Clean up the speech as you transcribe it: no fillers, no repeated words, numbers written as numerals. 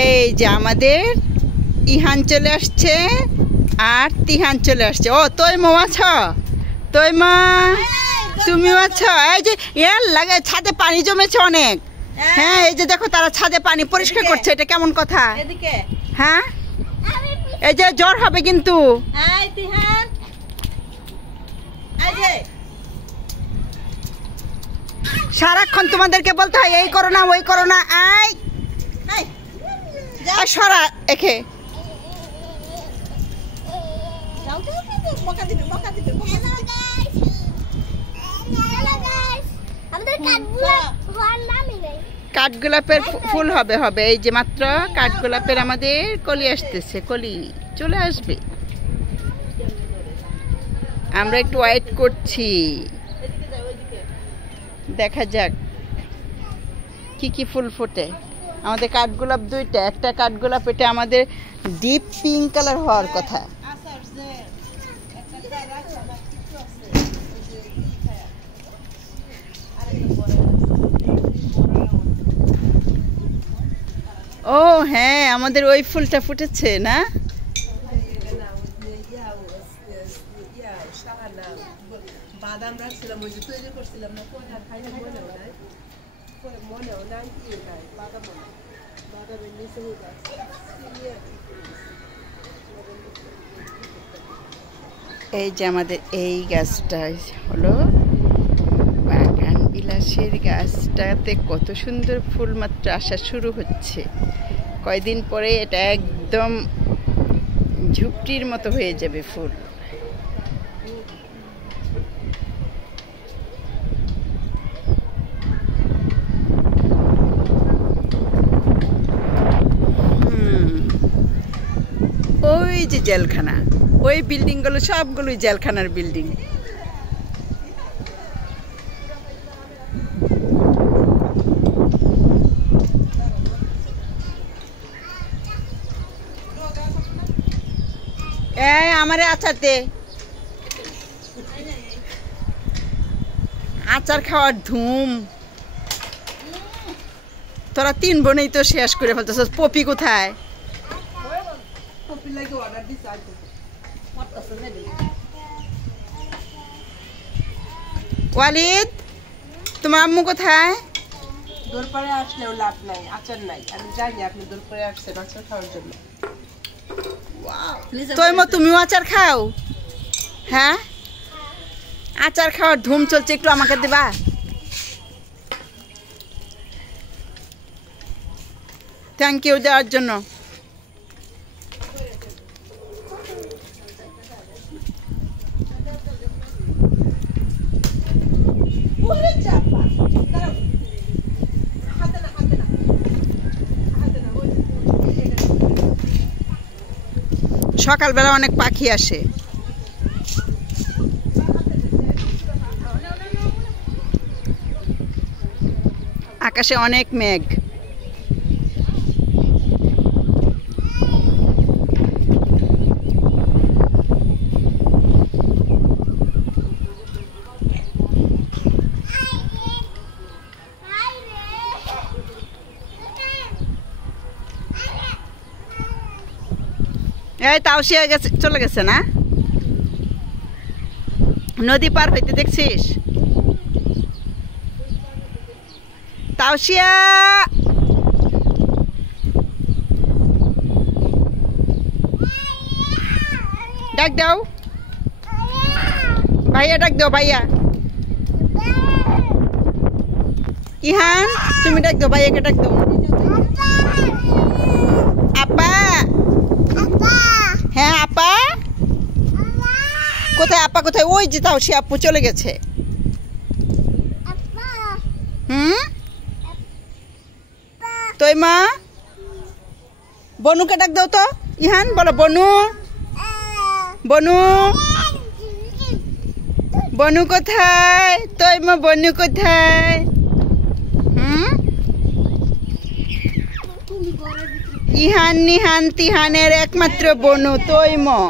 এই যে আমাদের ইহান চলে আসছে আর তিহান চলে আসছে। ও তৈমা আছো? তৈমা তুমিও আছো? এই যে এর লাগে ছাদে পানি জমেছে অনেক। হ্যাঁ এই যে দেখো তারা ছাদে পানি পরিষ্কার করছে, এটা কেমন কথা? হ্যাঁ এই যে জ্বর হবে কিন্তু। সারাক্ষণ তোমাদেরকে বলতে হয় এই করো না ওই করো না। আয় সরা একে কাঠগোলাপের ফুল হবে হবে এই যে মাত্র কাঠগোলাপের আমাদের কলি আসতেছে, কলি চলে আসবে। আমরা একটু ওয়েট করছি, দেখা যাক কি কি ফুল ফোটে। আমাদের কাঠগোলাপ দুইটা, একটা কাঠগোলাপ এটা আমাদের ডিপ পিঙ্ক কালার হওয়ার কথা। ও হ্যাঁ আমাদের ওই ফুলটা ফুটেছে না? বাদাম রাখছিলাম ওই যে তৈরি করছিলাম না, কোন আর খাইলে মনেও নাই, মনেও নাই কি নাই বাদাম, বাদামের নিচে হয়ে যাচ্ছে। এই যে আমাদের এই গাছটা হলো বাগান বিলাসের গাছটাতে কত সুন্দর ফুল মাত্র আসা শুরু হচ্ছে। কয়দিন পরে এটা একদম ঝুপটির মতো হয়ে যাবে ফুল। ওই যে জেলখানা, ওই বিল্ডিং গুলো সবগুলোই জেলখানার বিল্ডিং। আমারে আচার দে, আচার খাওয়ার ধুম। তোরা তিন বোনেই তো শেষ করে ফেলতেছ। পপি কোথায়? ওয়ালিদ তোমার আম্মু কোথায়? দোরপাড়ে আসলেও লাভ নাই, আচার নাই। আমি জানি আপনি দোরপাড়ে আসছেন আচার খাওয়ার জন্য। তুমিও আচার খাও? হ্যাঁ আচার খাওয়ার ধুম চলছে, একটু আমাকে দেবা? থ্যাংক ইউ দেওয়ার জন্য। সকালবেলা অনেক পাখি আসে। আকাশে অনেক মেঘ। এই তাওসিয়া গেছে, চলে গেছে না? নদী পার হইতে দেখছিস? তাওসিয়া ডাক দাও, ভাইয়া ডাক দাও, ভাইয়া। ইহান তুমি ডাক দাও, ভাইয়াকে ডাক দাও। আপা, হ্যাঁ আপা কোথায়? আপা কোথায়? ওই যে তাওসিয়া আপু চলে গেছে। তৈমা বনুকে ডাক দাও তো। ইহান বলো বনু, বনু, বনু কোথায়? তৈমা বনু কোথায়? ইহান নিহান তিহানের একমাত্র বনু তৈমা।